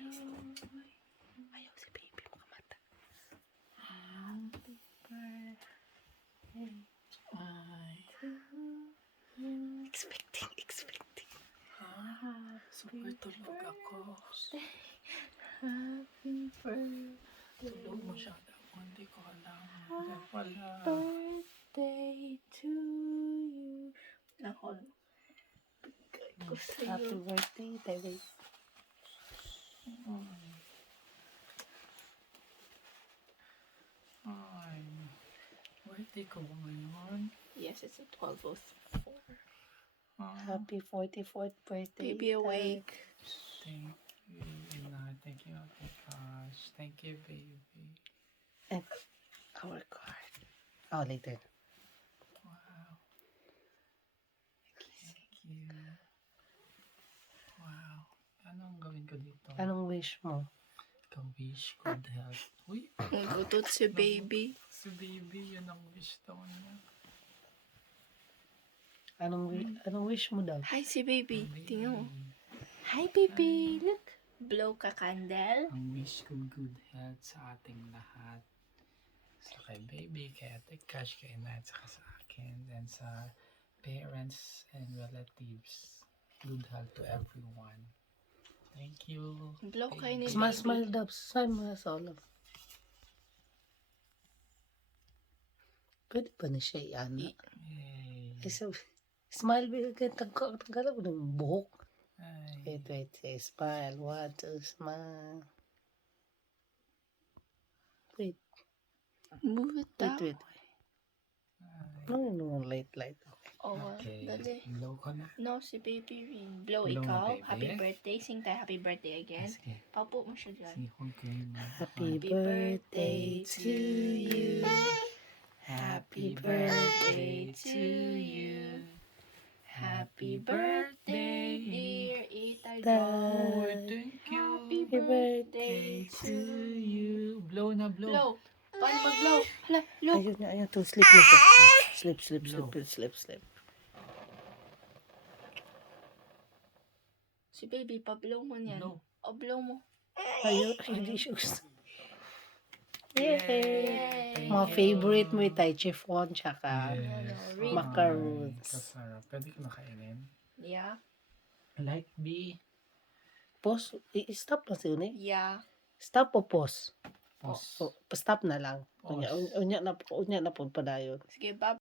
to you. Ayaw si baby makamata. Happy birthday to you. Expecting. Super tulog ako. Happy birthday. Tulog masyado ako. Hindi ko alam. Wala. Birthday to you. Nako. Bigay ko sa'yo. Happy birthday, Tebe. Ay. Birthday ko ba ngayon? Yes, it's a 12:04. Happy 44th birthday. Baby awake. Thank you. Thank you, Ate Cash. Thank you, baby. And our card. Oh, later. Wow. Thank you. Wow. Anong gawin ko dito? Anong wish mo? Ka-wish, good health. Uy! Nagutot si baby. Si baby, yun ang wish daw niya. Anong wish mo daw? Hi si baby. Baby. Tingnan mo. Hi baby. Look. Blow ka candle. Ang wish ko good health sa ating lahat. Sa kay baby, kay Ate Cash, kay Nat, saka sa akin, and sa parents and relatives. Good health to everyone. Thank you. Blow kayo ni Smile baby. daw. Smile mo na sa ulo. Pwede pa na siya i-ano. Yay. Smile, tanggalak mo ng buhok. Ay. Wait. Say, smile. 1, 2, smile. Wait. Move it down. Wait. No, light. Okay. Oh, Okay. dali. Blow ko na. No, si baby rin. Blow Blow ikaw. na, baby. Happy birthday. Sing tayo happy birthday again. Sige. Papo mo siya dyan. Sige, hold ko yun. Happy birthday to you. Happy birthday to you. Happy birthday, dear Ita Oh, John. thank you. Happy Happy birthday To you. Blow na, blow. Blow. Paano mag-blow? Hala, look. Ayun to. Sleep na siya. Sleep. Si baby, pa-blow mo niyan. Blow. O, blow mo. Ayun, hindi siya gusto. Yay! Mga favorite mo yung Tai Chi Fon, tsaka Read. macaroons. Kasarap. Pwede ko nakainin. Yeah. Like B. Pause. I-stop na siya eh. Yeah. Stop o pause? Pause. Stop na lang. Pause. Unya na po padayon. Sige, bye.